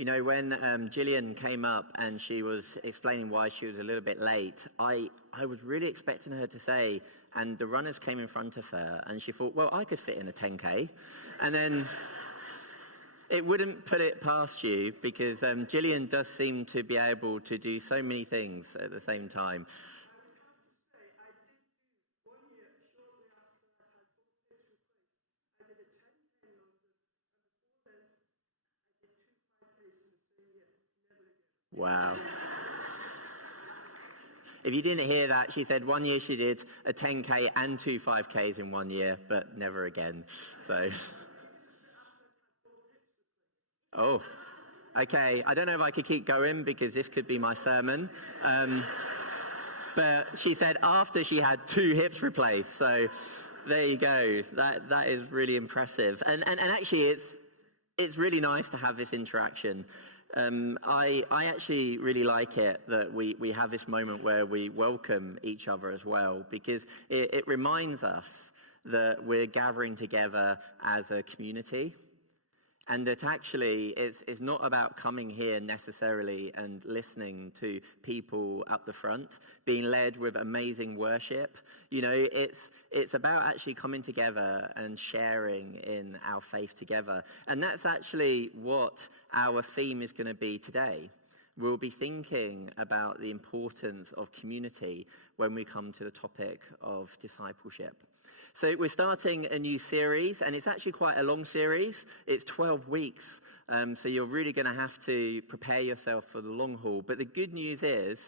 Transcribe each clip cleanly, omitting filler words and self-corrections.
You know, when Gillian came up and she was explaining why she was a little bit late, I was really expecting her to say, and the runners came in front of her, and she thought, well, I could fit in a 10K. And then it wouldn't put it past you, because Gillian does seem to be able to do so many things at the same time. Wow. If you didn't hear that, she said 1 year she did a 10K and 2 5Ks in 1 year, but never again. So, oh, okay. I don't know if I could keep going because this could be my sermon. But she said after she had 2 hips replaced. So there you go. That is really impressive. And actually it's really nice to have this interaction. I actually really like it that we have this moment where we welcome each other as well, because it reminds us that we're gathering together as a community, and that actually it's not about coming here necessarily and listening to people up the front being led with amazing worship. You know, it's about actually coming together and sharing in our faith together. And that's actually what our theme is going to be today. We'll be thinking about the importance of community when we come to the topic of discipleship. So we're starting a new series, and it's actually quite a long series. It's 12 weeks, so you're really going to have to prepare yourself for the long haul. But the good news is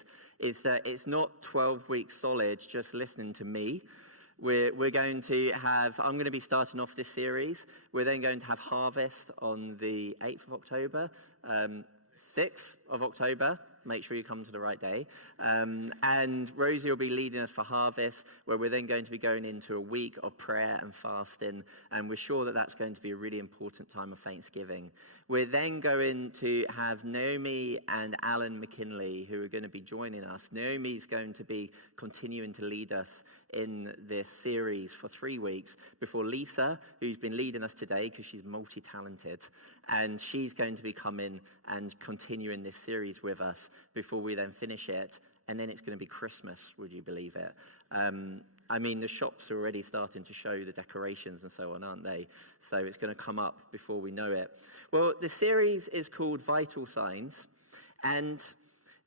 that it's not 12 weeks solid just listening to me. We're going to have, I'm going to be starting off this series. We're then going to have Harvest on the 8th of October, 6th of October. Make sure you come to the right day. And Rosie will be leading us for Harvest, where we're then going to be going into a week of prayer and fasting. And we're sure that that's going to be a really important time of Thanksgiving. We're then going to have Naomi and Alan McKinley, who are going to be joining us. Naomi's going to be continuing to lead us in this series for 3 weeks before Lisa, who's been leading us today because she's multi-talented, and she's going to be coming and continuing this series with us before we then finish it. And then it's going to be Christmas, would you believe it? I mean, the shops are already starting to show the decorations and so on, aren't they? So it's going to come up before we know it. Well, the series is called Vital Signs, and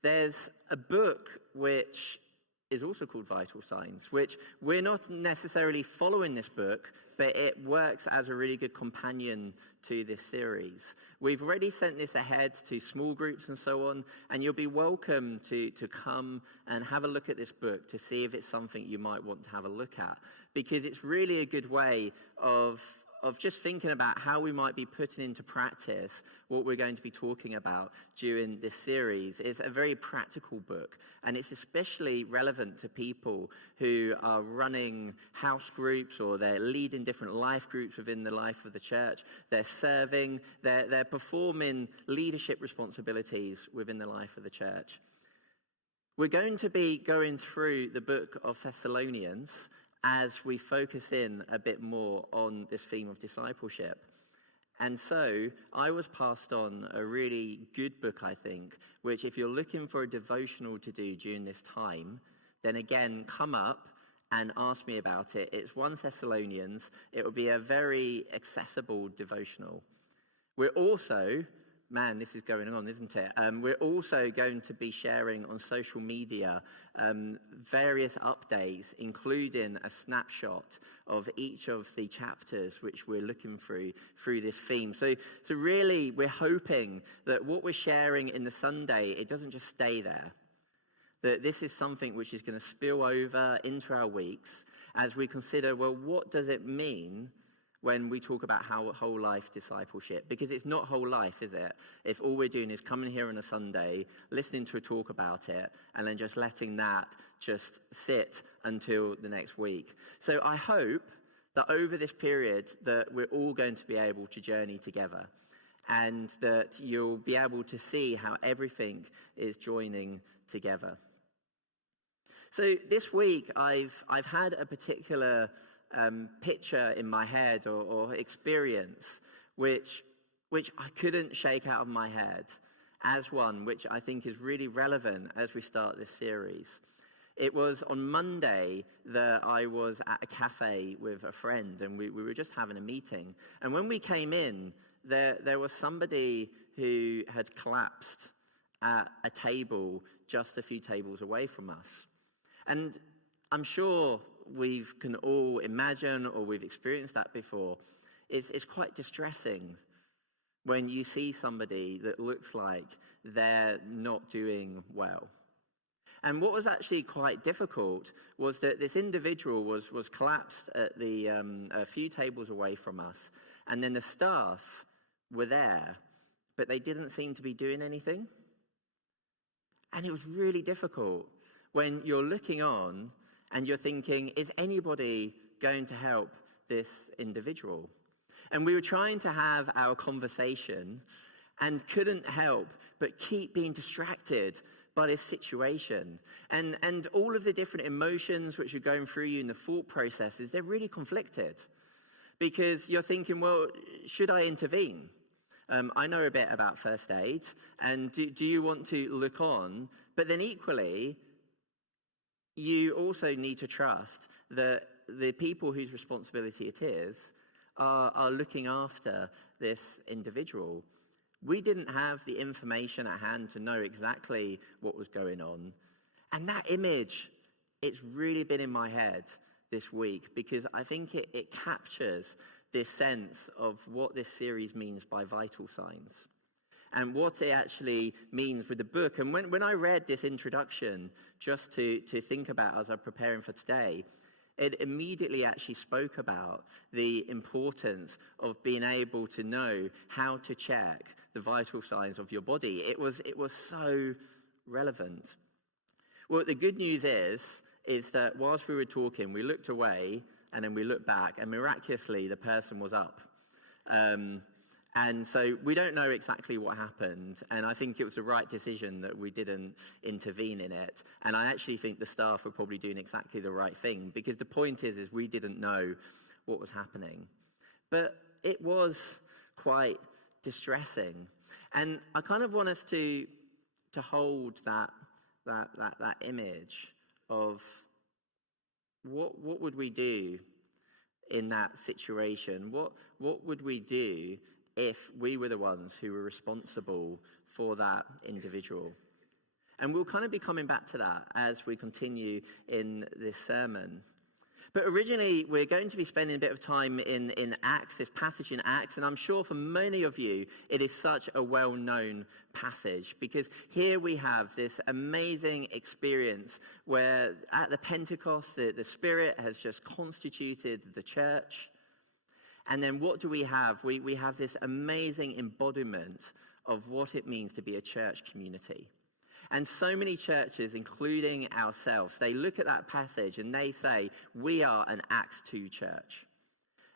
there's a book which is also called Vital Signs, which we're not necessarily following this book, but it works as a really good companion to this series. We've already sent this ahead to small groups and so on, and you'll be welcome to come and have a look at this book to see if it's something you might want to have a look at, because it's really a good way of just thinking about how we might be putting into practice what we're going to be talking about during this series. It's a very practical book, and it's especially relevant to people who are running house groups, or they're leading different life groups within the life of the church. They're serving, they're performing leadership responsibilities within the life of the church. We're going to be going through the book of Thessalonians as we focus in a bit more on this theme of discipleship. And so I was passed on a really good book, I think, which if you're looking for a devotional to do during this time, then again, come up and ask me about it. It's 1 Thessalonians. It will be a very accessible devotional. We're also, man, this is going on, isn't it? We're also going to be sharing on social media various updates, including a snapshot of each of the chapters which we're looking through this theme. So really, we're hoping that what we're sharing in the Sunday, it doesn't just stay there. That this is something which is going to spill over into our weeks as we consider, well, what does it mean when we talk about how whole life discipleship? Because it's not whole life, is it? If all we're doing is coming here on a Sunday, listening to a talk about it, and then just letting that just sit until the next week. So I hope that over this period that we're all going to be able to journey together, and that you'll be able to see how everything is joining together. So this week I've had a particular picture in my head or experience, which which I couldn't shake out of my head as one which I think is really relevant as we start this series. It was on Monday that I was at a cafe with a friend, and we were just having a meeting. And when we came in, there was somebody who had collapsed at a table just a few tables away from us. And I'm sure we can all imagine, or we've experienced that before. It's quite distressing when you see somebody that looks like they're not doing well. And what was actually quite difficult was that this individual was collapsed at a few tables away from us, and then the staff were there, but they didn't seem to be doing anything. And it was really difficult when you're looking on and you're thinking, is anybody going to help this individual? And we were trying to have our conversation and couldn't help but keep being distracted by this situation. And all of the different emotions which are going through you in the thought processes, they're really conflicted. Because you're thinking, well, should I intervene? I know a bit about first aid, and do you want to look on? But then equally, you also need to trust that the people whose responsibility it is are looking after this individual. We didn't have the information at hand to know exactly what was going on. And that image, it's really been in my head this week, because I think it captures this sense of what this series means by vital signs and what it actually means with the book. And when I read this introduction, just to think about as I'm preparing for today, it immediately actually spoke about the importance of being able to know how to check the vital signs of your body. It was so relevant. Well, the good news is that whilst we were talking, we looked away and then we looked back, and miraculously the person was up. And so we don't know exactly what happened, and I think it was the right decision that we didn't intervene in it. And I actually think the staff were probably doing exactly the right thing, because the point is we didn't know what was happening. But it was quite distressing. And I kind of want us to hold that image of what would we do in that situation? What would we do if we were the ones who were responsible for that individual? And we'll kind of be coming back to that as we continue in this sermon. But originally, we're going to be spending a bit of time in Acts, this passage in Acts, and I'm sure for many of you, it is such a well-known passage, because here we have this amazing experience where at the Pentecost, the Spirit has just constituted the church. And then what do we have? We have this amazing embodiment of what it means to be a church community. And so many churches, including ourselves, they look at that passage and they say, we are an Acts 2 church.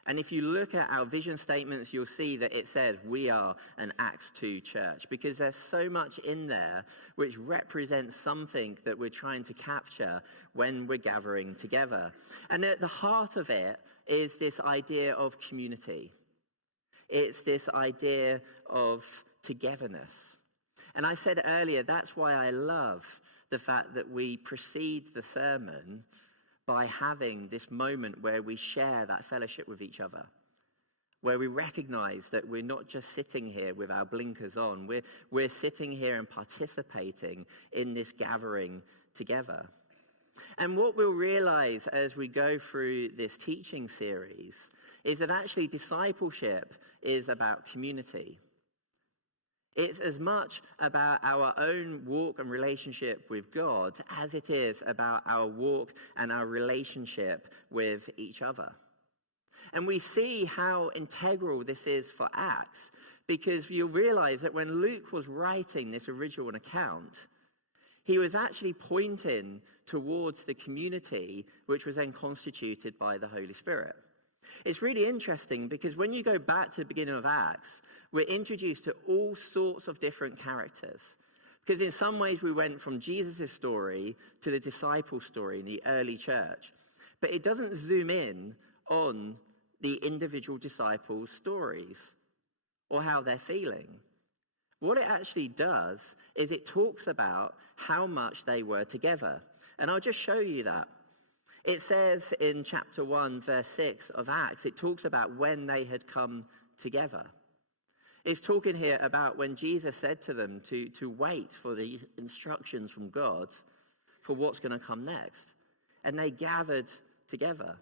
And if you look at our vision statements, you'll see that it says we are an Acts 2 church, because there's so much in there which represents something that we're trying to capture when we're gathering together. And at the heart of it is this idea of community. It's this idea of togetherness. And I said earlier, that's why I love the fact that we precede the sermon by having this moment where we share that fellowship with each other, where we recognize that we're not just sitting here with our blinkers on, we're sitting here and participating in this gathering together. And what we'll realize as we go through this teaching series is that actually discipleship is about community. It's as much about our own walk and relationship with God as it is about our walk and our relationship with each other. And we see how integral this is for Acts, because you'll realize that when Luke was writing this original account, he was actually pointing towards the community which was then constituted by the Holy Spirit. It's really interesting because when you go back to the beginning of Acts, we're introduced to all sorts of different characters. Because in some ways we went from Jesus' story to the disciple story in the early church. But it doesn't zoom in on the individual disciples' stories. or how they're feeling. What it actually does is it talks about how much they were together. And I'll just show you that. It says in chapter 1, verse 6 of Acts, it talks about when they had come together. It's talking here about when Jesus said to them to wait for the instructions from God for what's going to come next. And they gathered together.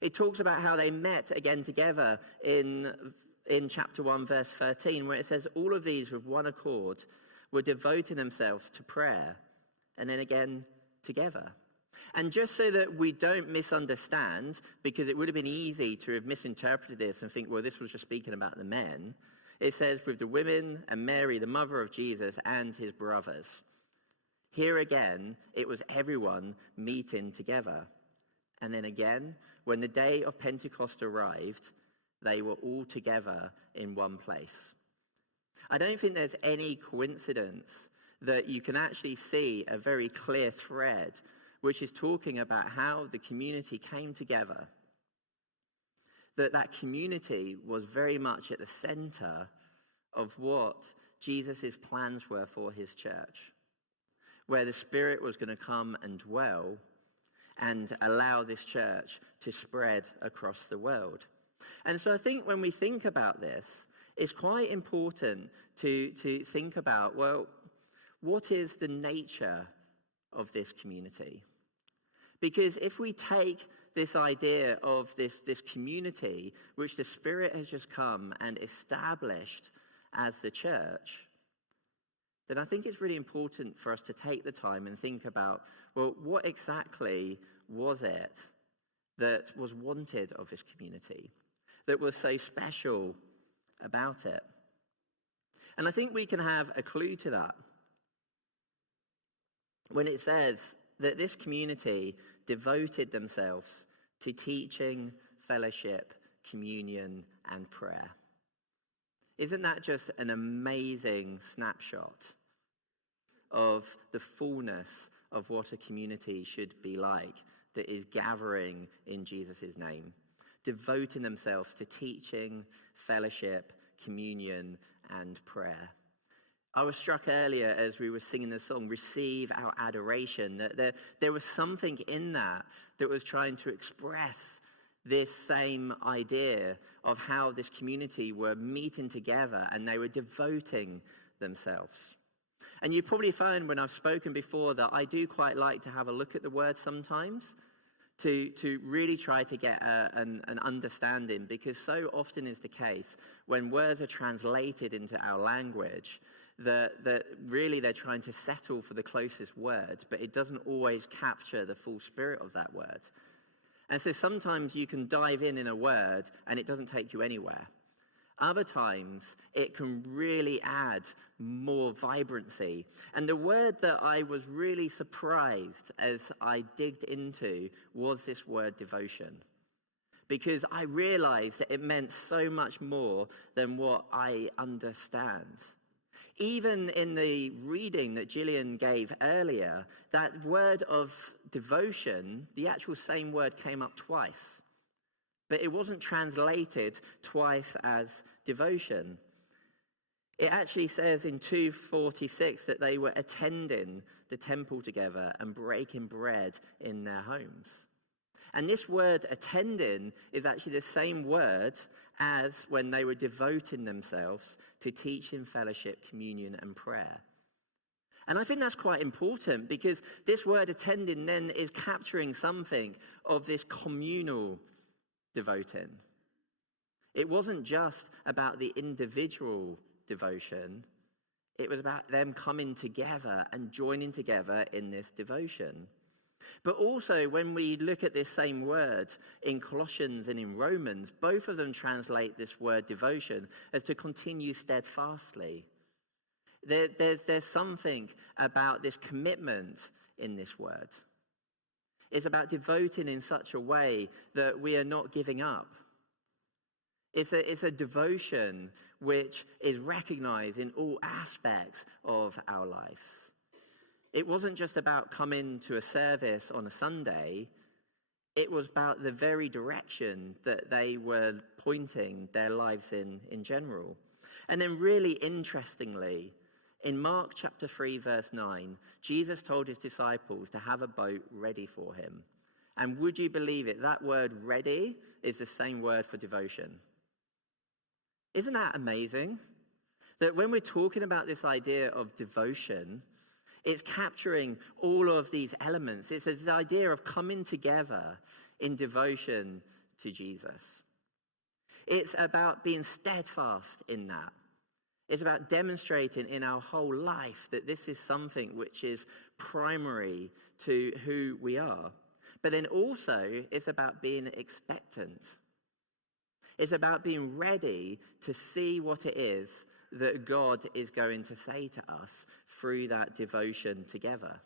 It talks about how they met again together in chapter 1, verse 13, where it says, all of these with one accord were devoting themselves to prayer, and then again together. And just so that we don't misunderstand, because it would have been easy to have misinterpreted this and think, well, this was just speaking about the men, it says, with the women and Mary, the mother of Jesus, and his brothers. Here again, it was everyone meeting together. And then again, when the day of Pentecost arrived, they were all together in one place. I don't think there's any coincidence that you can actually see a very clear thread which is talking about how the community came together. That community was very much at the center of what Jesus' plans were for his church, where the Spirit was going to come and dwell and allow this church to spread across the world. And so I think when we think about this, it's quite important to think about, well, what is the nature of this community? Because if we take this idea of this community, which the Spirit has just come and established as the church, then I think it's really important for us to take the time and think about, well, what exactly was it that was wanted of this community, that was so special about it? And I think we can have a clue to that when it says that this community devoted themselves to teaching, fellowship, communion, and prayer. Isn't that just an amazing snapshot of the fullness of what a community should be like that is gathering in Jesus' name, devoting themselves to teaching, fellowship, communion, and prayer? I was struck earlier as we were singing the song, Receive Our Adoration, that there was something in that was trying to express this same idea of how this community were meeting together and they were devoting themselves. And you probably found when I've spoken before that I do quite like to have a look at the word sometimes to really try to get an understanding, because so often is the case when words are translated into our language that really they're trying to settle for the closest word, but it doesn't always capture the full spirit of that word. And so sometimes you can dive in a word and it doesn't take you anywhere. Other times it can really add more vibrancy. And the word that I was really surprised as I digged into was this word devotion, because I realized that it meant so much more than what I understand. Even in the reading that Gillian gave earlier, that word of devotion, the actual same word came up twice. But it wasn't translated twice as devotion. It actually says in 2:46 that they were attending the temple together and breaking bread in their homes. And this word attending is actually the same word as when they were devoting themselves to teaching, fellowship, communion, and prayer. And I think that's quite important, because this word attending then is capturing something of this communal devoting. It wasn't just about the individual devotion. It was about them coming together and joining together in this devotion. But also, when we look at this same word in Colossians and in Romans, both of them translate this word devotion as to continue steadfastly. There's something about this commitment in this word. It's about devoting in such a way that we are not giving up. It's a devotion which is recognized in all aspects of our lives. It wasn't just about coming to a service on a Sunday. It was about the very direction that they were pointing their lives in general. And then really interestingly, in Mark chapter 3, verse 9, Jesus told his disciples to have a boat ready for him. And would you believe it? That word ready is the same word for devotion. Isn't that amazing? That when we're talking about this idea of devotion, it's capturing all of these elements. It's this idea of coming together in devotion to Jesus. It's about being steadfast in that. It's about demonstrating in our whole life that this is something which is primary to who we are. But then also, it's about being expectant. It's about being ready to see what it is that God is going to say to us through that devotion together.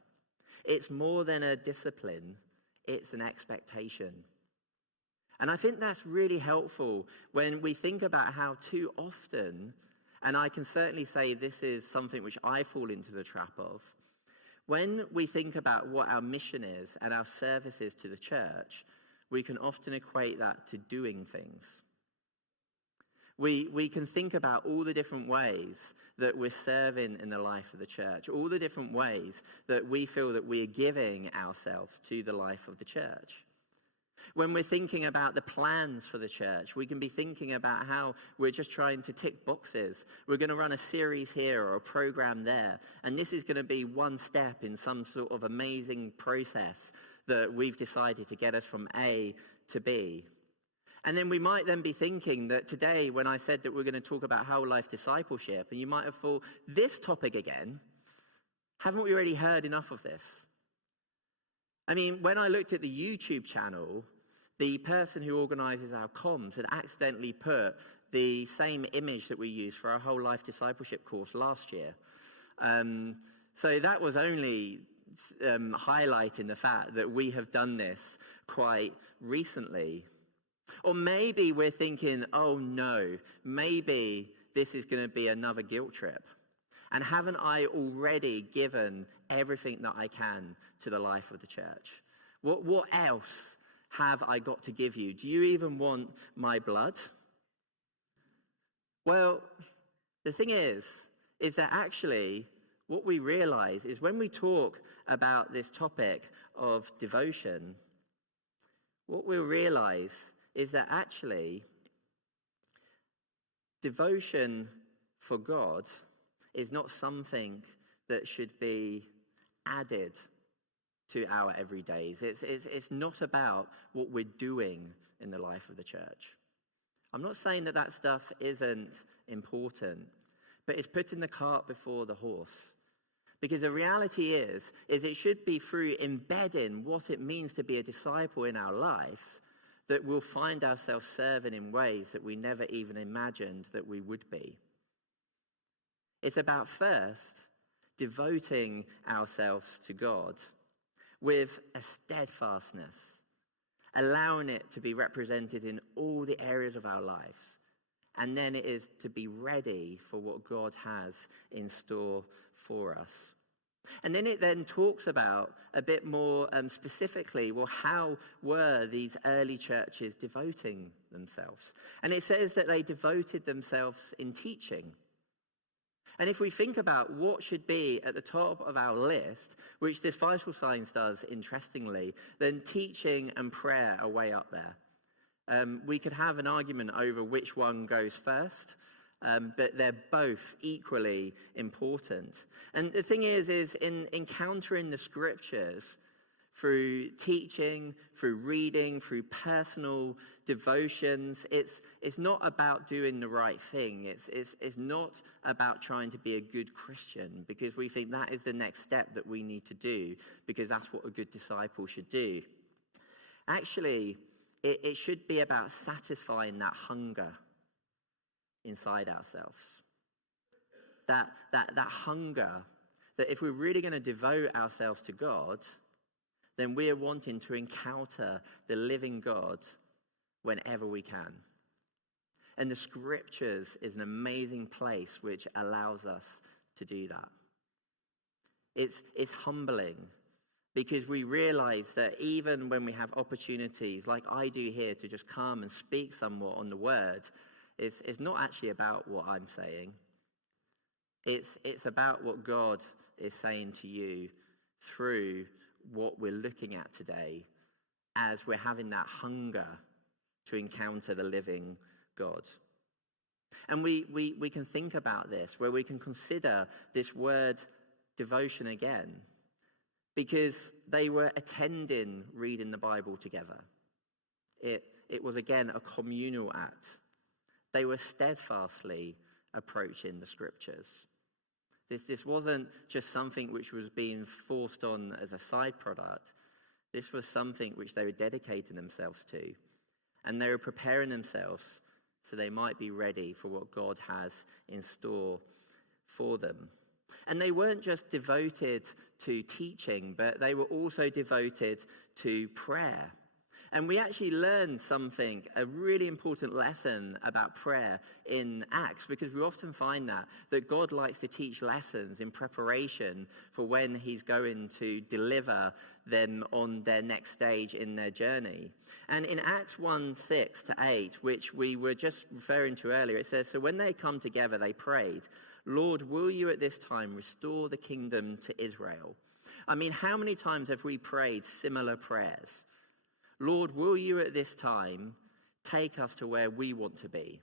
It's more than a discipline, it's an expectation. And I think that's really helpful when we think about how too often, and I can certainly say this is something which I fall into the trap of, when we think about what our mission is and our service is to the church, we can often equate that to doing things. We can think about all the different ways that we're serving in the life of the church, all the different ways that we feel that we are giving ourselves to the life of the church. When we're thinking about the plans for the church, we can be thinking about how we're just trying to tick boxes. We're going to run a series here or a program there, and this is going to be one step in some sort of amazing process that we've decided to get us from A to B. And then we might then be thinking that today, when I said that we're going to talk about whole life discipleship, and you might have thought, this topic again, haven't we already heard enough of this? I mean, when I looked at the YouTube channel, the person who organises our comms had accidentally put the same image that we used for our whole life discipleship course last year. So that was only highlighting the fact that we have done this quite recently. Or maybe we're thinking, oh no, maybe this is going to be another guilt trip. And haven't I already given everything that I can to the life of the church? What else have I got to give you? Do you even want my blood? Well, the thing is that actually what we realize is when we talk about this topic of devotion, what we'll realize is that actually devotion for God is not something that should be added to our everydays. It's not about what we're doing in the life of the church. I'm not saying that that stuff isn't important, but it's putting the cart before the horse. Because the reality is it should be through embedding what it means to be a disciple in our lives that we'll find ourselves serving in ways that we never even imagined that we would be. It's about first devoting ourselves to God with a steadfastness, allowing it to be represented in all the areas of our lives. And then it is to be ready for what God has in store for us. And then it then talks about a bit more specifically, well, how were these early churches devoting themselves? And it says that they devoted themselves in teaching. And if we think about what should be at the top of our list, which this Vital Signs does, interestingly, then teaching and prayer are way up there. We could have an argument over which one goes first, but they're both equally important. And the thing is in encountering the scriptures, through teaching, through reading, through personal devotions, it's not about doing the right thing. It's not about trying to be a good Christian, because we think that is the next step that we need to do, because that's what a good disciple should do. Actually, it should be about satisfying that hunger inside ourselves. That hunger, that if we're really going to devote ourselves to God, then we are wanting to encounter the living God whenever we can. And the scriptures is an amazing place which allows us to do that. It's humbling, because we realize that even when we have opportunities, like I do here, to just come and speak somewhat on the word, It's not actually about what I'm saying. It's about what God is saying to you through what we're looking at today as we're having that hunger to encounter the living God. And we can think about this, where we can consider this word devotion again, because they were attending reading the Bible together. It was, again, a communal act. They were steadfastly approaching the scriptures. This wasn't just something which was being forced on as a side product. This was something which they were dedicating themselves to. And they were preparing themselves so they might be ready for what God has in store for them. And they weren't just devoted to teaching, but they were also devoted to prayer. And we actually learned something, a really important lesson about prayer in Acts, because we often find that God likes to teach lessons in preparation for when he's going to deliver them on their next stage in their journey. And in Acts 1:6-8, which we were just referring to earlier, it says, "So when they come together, they prayed, 'Lord, will you at this time restore the kingdom to Israel?'" I mean, how many times have we prayed similar prayers? "Lord, will you at this time take us to where we want to be?"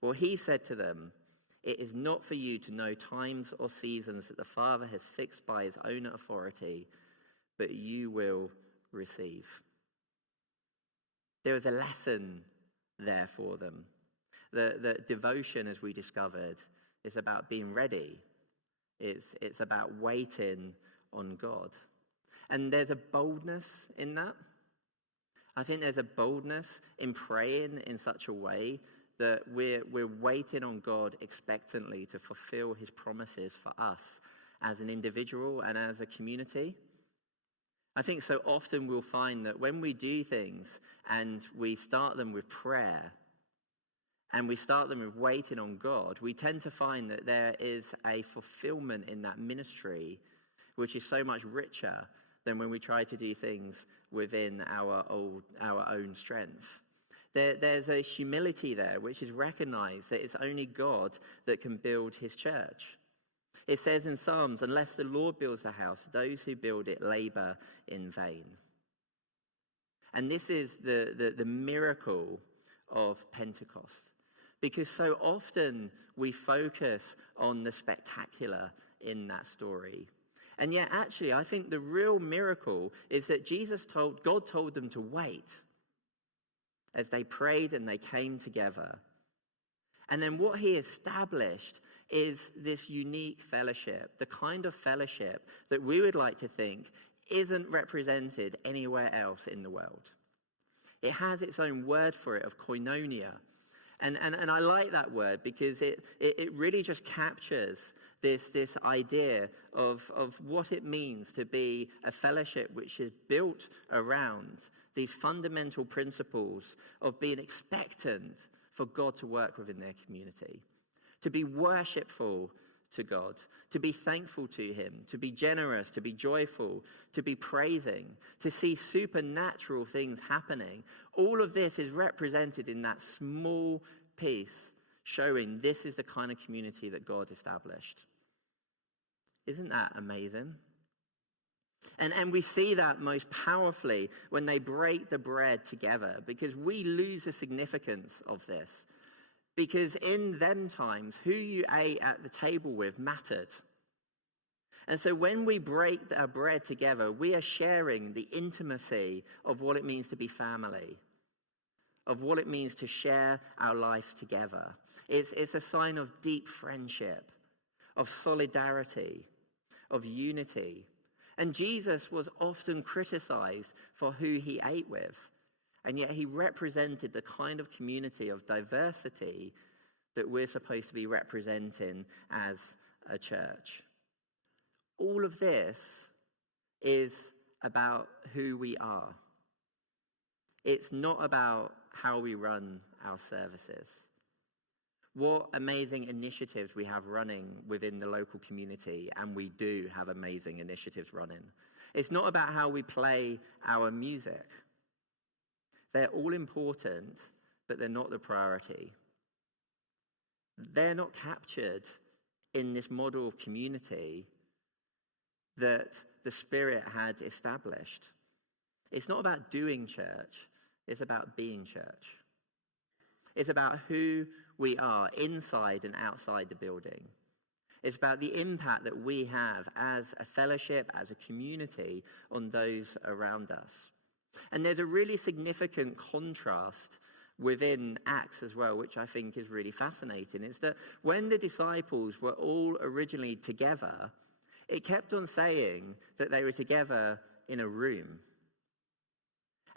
Well, he said to them, "It is not for you to know times or seasons that the Father has fixed by his own authority, but you will receive." There was a lesson there for them. The devotion, as we discovered, is about being ready. It's about waiting on God. And there's a boldness in that. I think there's a boldness in praying in such a way that we're waiting on God expectantly to fulfill his promises for us as an individual and as a community. I think so often we'll find that when we do things and we start them with prayer and we start them with waiting on God, we tend to find that there is a fulfillment in that ministry which is so much richer than when we try to do things within our own strength. There's a humility there which is recognized that it's only God that can build his church. It says in Psalms, "Unless the Lord builds a house, those who build it labor in vain." And this is the miracle of Pentecost. Because so often we focus on the spectacular in that story. And yet, actually, I think the real miracle is that God told them to wait as they prayed and they came together. And then what he established is this unique fellowship, the kind of fellowship that we would like to think isn't represented anywhere else in the world. It has its own word for it, of koinonia. And I like that word because it really just captures this idea of what it means to be a fellowship which is built around these fundamental principles of being expectant for God to work within their community, to be worshipful to God, to be thankful to him, to be generous, to be joyful, to be praising, to see supernatural things happening. All of this is represented in that small piece, showing this is the kind of community that God established. Isn't that amazing? And we see that most powerfully when they break the bread together, because we lose the significance of this. Because in them times, who you ate at the table with mattered. And so when we break our bread together, we are sharing the intimacy of what it means to be family, of what it means to share our lives together. It's a sign of deep friendship, of solidarity, of unity. And Jesus was often criticized for who he ate with. And yet he represented the kind of community of diversity that we're supposed to be representing as a church. All of this is about who we are. It's not about how we run our services. What amazing initiatives we have running within the local community, and we do have amazing initiatives running. It's not about how we play our music. They're all important, but they're not the priority. They're not captured in this model of community that the Spirit had established. It's not about doing church, it's about being church. It's about who we are inside and outside the building. It's about the impact that we have as a fellowship, as a community on those around us. And there's a really significant contrast within Acts as well, which I think is really fascinating. It's that when the disciples were all originally together, it kept on saying that they were together in a room.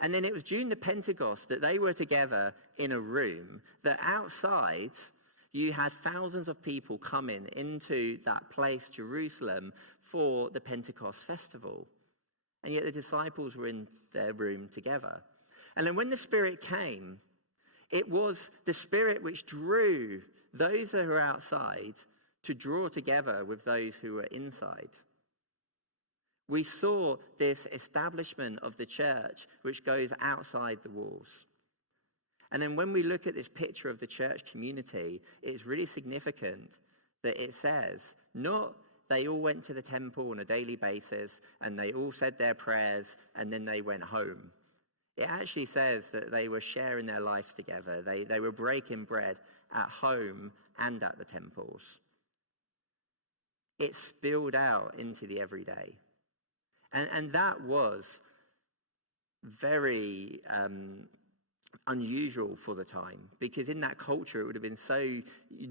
And then it was during the Pentecost that they were together in a room, that outside you had thousands of people coming into that place, Jerusalem, for the Pentecost festival. And yet the disciples were in their room together. And then when the Spirit came, it was the Spirit which drew those that were outside to draw together with those who were inside. We saw this establishment of the church which goes outside the walls. And then when we look at this picture of the church community, it's really significant that it says, not they all went to the temple on a daily basis and they all said their prayers and then they went home. It actually says that they were sharing their lives together. They were breaking bread at home and at the temples. It spilled out into the everyday. And that was very unusual for the time, because in that culture it would have been so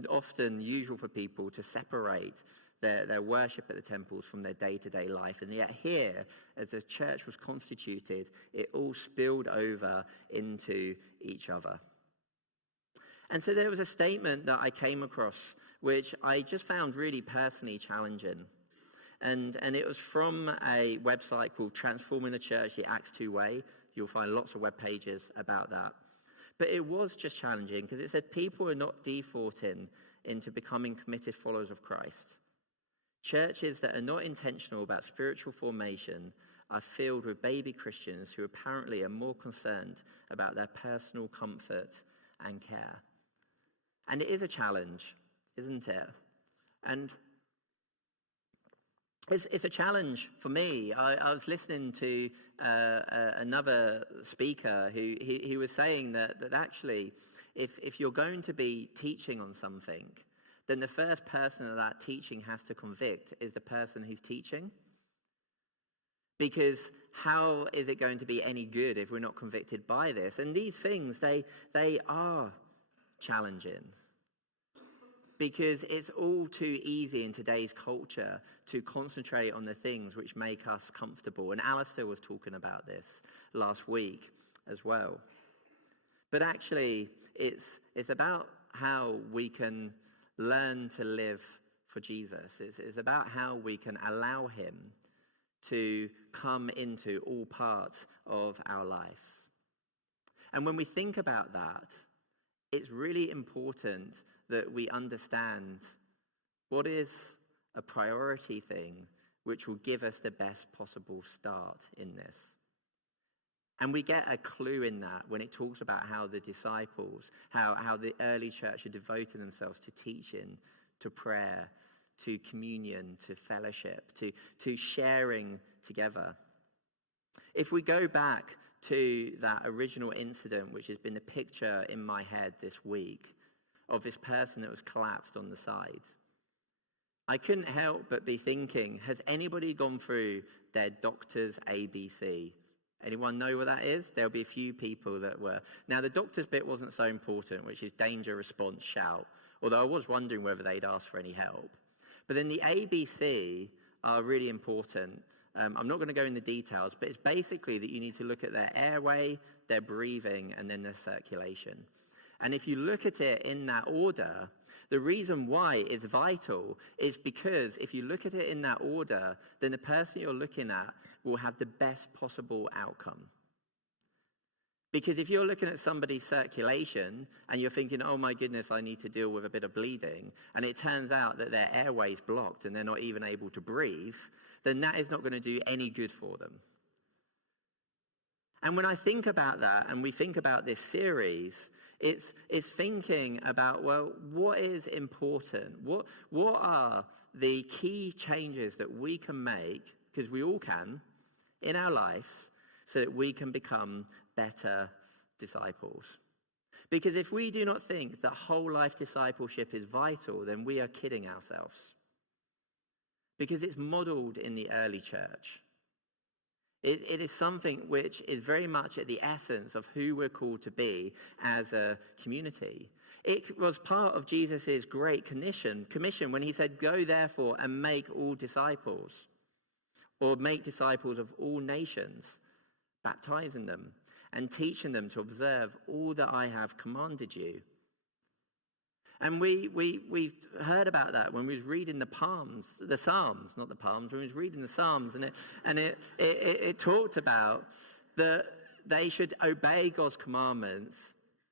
often usual for people to separate their worship at the temples from their day-to-day life. And yet here, as the church was constituted, it all spilled over into each other. And so there was a statement that I came across which I just found really personally challenging. And it was from a website called Transforming the Church, the Acts 2 Way. You'll find lots of web pages about that. But it was just challenging because it said people are not defaulting into becoming committed followers of Christ. Churches that are not intentional about spiritual formation are filled with baby Christians who apparently are more concerned about their personal comfort and care. And it is a challenge, isn't it? And it's a challenge for me. I was listening to another speaker who was saying that actually, if you're going to be teaching on something, then the first person that teaching has to convict is the person who's teaching. Because how is it going to be any good if we're not convicted by this? And these things, they are challenging. Because it's all too easy in today's culture to concentrate on the things which make us comfortable. And Alistair was talking about this last week as well. But actually, it's about how we can learn to live for Jesus. It's about how we can allow him to come into all parts of our lives. And when we think about that, it's really important that we understand what is a priority thing which will give us the best possible start in this. And we get a clue in that when it talks about how the disciples, how the early church had devoted themselves to teaching, to prayer, to communion, to fellowship, to sharing together. If we go back to that original incident, which has been the picture in my head this week, of this person that was collapsed on the side, I couldn't help but be thinking, has anybody gone through their doctor's ABC? Anyone know what that is? There'll be a few people that were. Now, the doctor's bit wasn't so important, which is danger, response, shout, although I was wondering whether they'd ask for any help. But then the ABC are really important. I'm not going to go into details, but it's basically that you need to look at their airway, their breathing, and then their circulation. And if you look at it in that order, the reason why it's vital is because if you look at it in that order, then the person you're looking at will have the best possible outcome. Because if you're looking at somebody's circulation and you're thinking, oh my goodness, I need to deal with a bit of bleeding, and it turns out that their airway's blocked and they're not even able to breathe, then that is not going to do any good for them. And when I think about that, and we think about this series, It's thinking about, well, what is important? What are the key changes that we can make, because we all can, in our lives, so that we can become better disciples? Because if we do not think that whole life discipleship is vital, then we are kidding ourselves. Because it's modeled in the early church. It is something which is very much at the essence of who we're called to be as a community. It was part of Jesus' great commission when he said, "Go therefore and make all disciples," or make disciples of all nations, baptizing them and teaching them to observe all that I have commanded you. And we heard about that when we was reading when we was reading the Psalms, and it talked about that they should obey God's commandments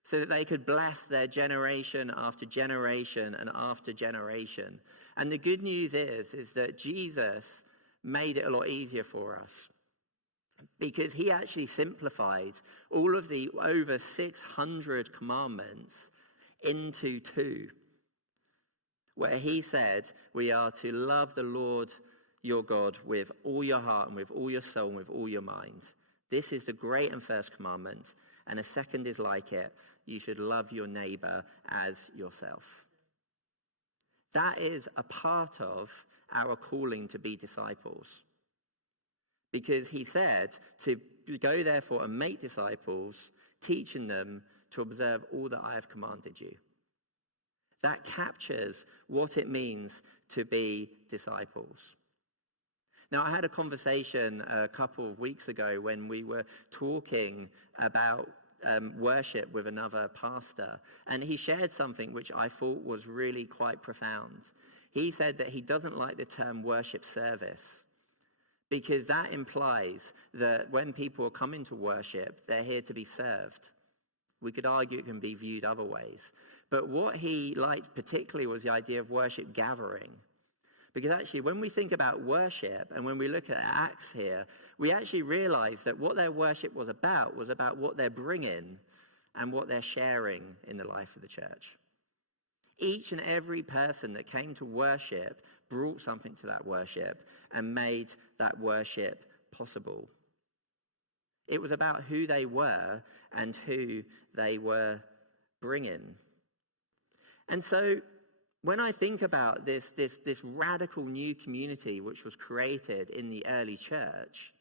so that they could bless their generation after generation and after generation. And the good news is that Jesus made it a lot easier for us, because he actually simplified all of the over 600 commandments into 2, where he said we are to love the Lord your God with all your heart and with all your soul and with all your mind. This is the great and first commandment, and a second is like it: you should love your neighbor as yourself. That is a part of our calling to be disciples, because he said to go therefore and make disciples, teaching them to observe all that I have commanded you. That captures what it means to be disciples. Now, I had a conversation a couple of weeks ago when we were talking about worship with another pastor, and he shared something which I thought was really quite profound. He said that he doesn't like the term worship service, because that implies that when people are coming to worship, they're here to be served. We could argue it can be viewed other ways. But what he liked particularly was the idea of worship gathering. Because actually, when we think about worship and when we look at Acts here, we actually realize that what their worship was about what they're bringing and what they're sharing in the life of the church. Each and every person that came to worship brought something to that worship and made that worship possible. It was about who they were and who they were bringing. And so when I think about this radical new community which was created in the early church,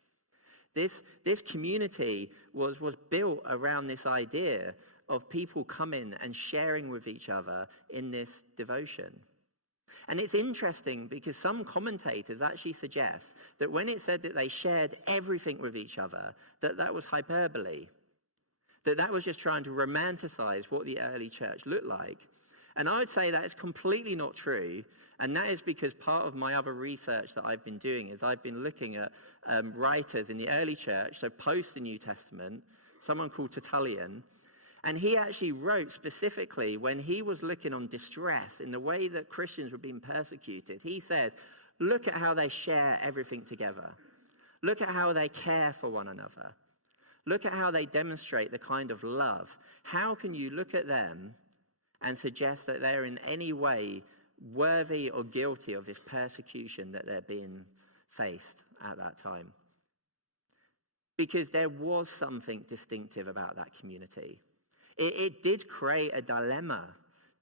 this community was built around this idea of people coming and sharing with each other in this devotion. And it's interesting because some commentators actually suggest that when it said that they shared everything with each other, that was hyperbole. That was just trying to romanticize what the early church looked like. And I would say that is completely not true. And that is because part of my other research that I've been doing is I've been looking at writers in the early church, so post the New Testament, someone called Tertullian. And he actually wrote specifically when he was looking on distress in the way that Christians were being persecuted. He said, look at how they share everything together. Look at how they care for one another. Look at how they demonstrate the kind of love. How can you look at them and suggest that they're in any way worthy or guilty of this persecution that they're being faced at that time? Because there was something distinctive about that community. It did create a dilemma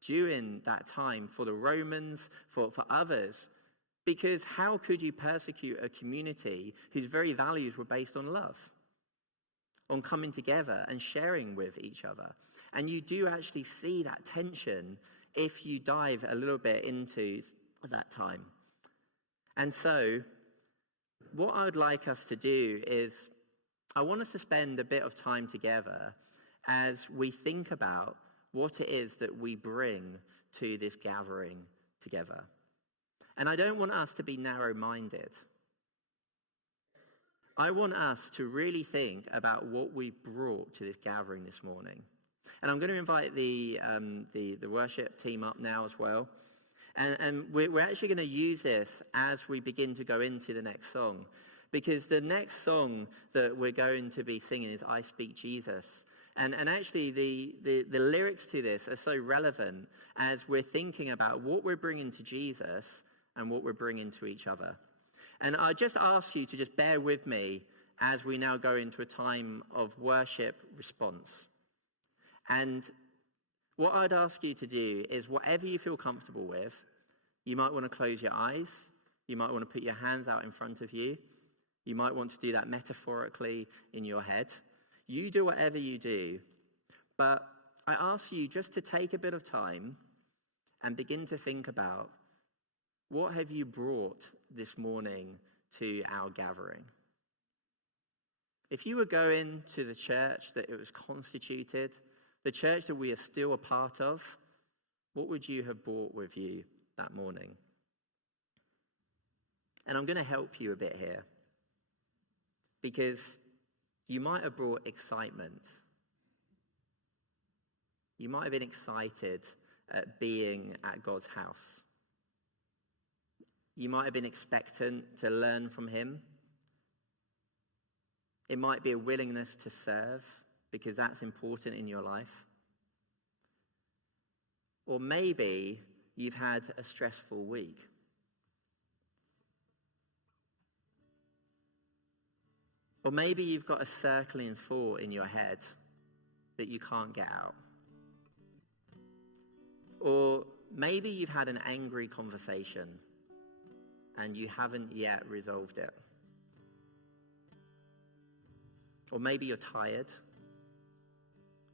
during that time for the Romans, for others, because how could you persecute a community whose very values were based on love, on coming together and sharing with each other? And you do actually see that tension if you dive a little bit into that time. And so what I would like us to do is I want us to spend a bit of time together as we think about what it is that we bring to this gathering together. And I don't want us to be narrow-minded. I want us to really think about what we've brought to this gathering this morning. And I'm going to invite the worship team up now as well. And we're actually going to use this as we begin to go into the next song. Because the next song that we're going to be singing is I Speak Jesus. And actually, the lyrics to this are so relevant as we're thinking about what we're bringing to Jesus and what we're bringing to each other. And I just ask you to just bear with me as we now go into a time of worship response. And what I'd ask you to do is whatever you feel comfortable with, you might want to close your eyes. You might want to put your hands out in front of you. You might want to do that metaphorically in your head. You do whatever you do. But I ask you just to take a bit of time and begin to think about, what have you brought this morning to our gathering? If you were going to the church that it was constituted, the church that we are still a part of, what would you have brought with you that morning? And I'm going to help you a bit here, because you might have brought excitement. You might have been excited at being at God's house. You might have been expectant to learn from him. It might be a willingness to serve, because that's important in your life. Or maybe you've had a stressful week. Or maybe you've got a circling thought in your head that you can't get out. Or maybe you've had an angry conversation and you haven't yet resolved it. Or maybe you're tired,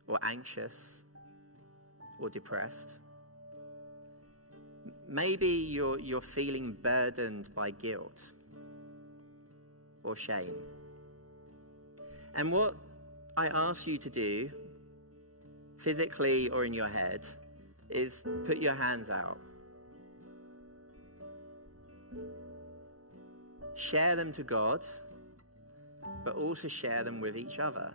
or anxious, or depressed. Maybe you're feeling burdened by guilt or shame. And what I ask you to do, physically or in your head, is put your hands out. Share them to God, but also share them with each other.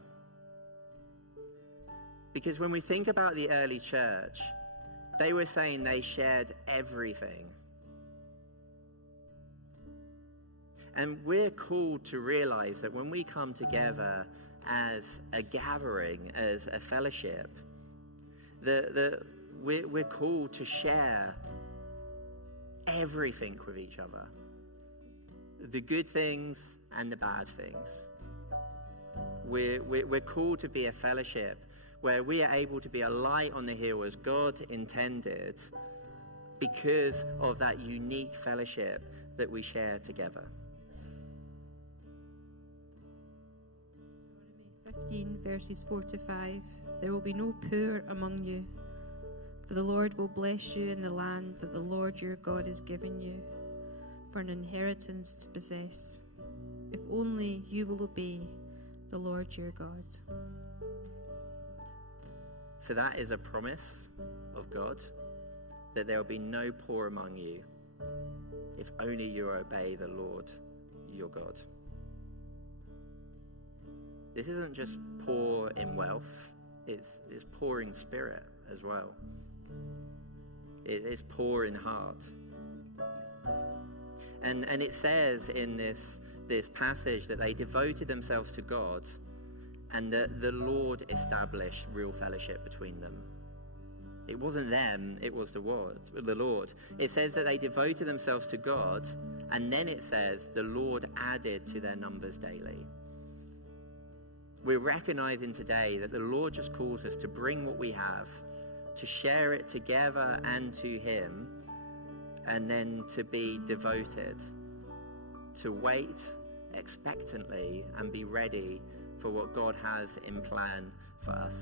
Because when we think about the early church, they were saying they shared everything. And we're called to realize that when we come together as a gathering, as a fellowship, we're called to share everything with each other. The good things and the bad things. We're called to be a fellowship where we are able to be a light on the hill as God intended, because of that unique fellowship that we share together. 15 verses 4 to 5. There will be no poor among you, for the Lord will bless you in the land that the Lord your God has given you for an inheritance to possess, if only you will obey the Lord your God. So that is a promise of God, that there will be no poor among you, if only you obey the Lord your God. This isn't just poor in wealth, it's poor in spirit as well. It is poor in heart. And it says in this passage that they devoted themselves to God, and that the Lord established real fellowship between them. It wasn't them, it was the Lord. It says that they devoted themselves to God, and then it says the Lord added to their numbers daily. We're recognizing today that the Lord just calls us to bring what we have, to share it together and to him, and then to be devoted, to wait expectantly and be ready for what God has in plan for us.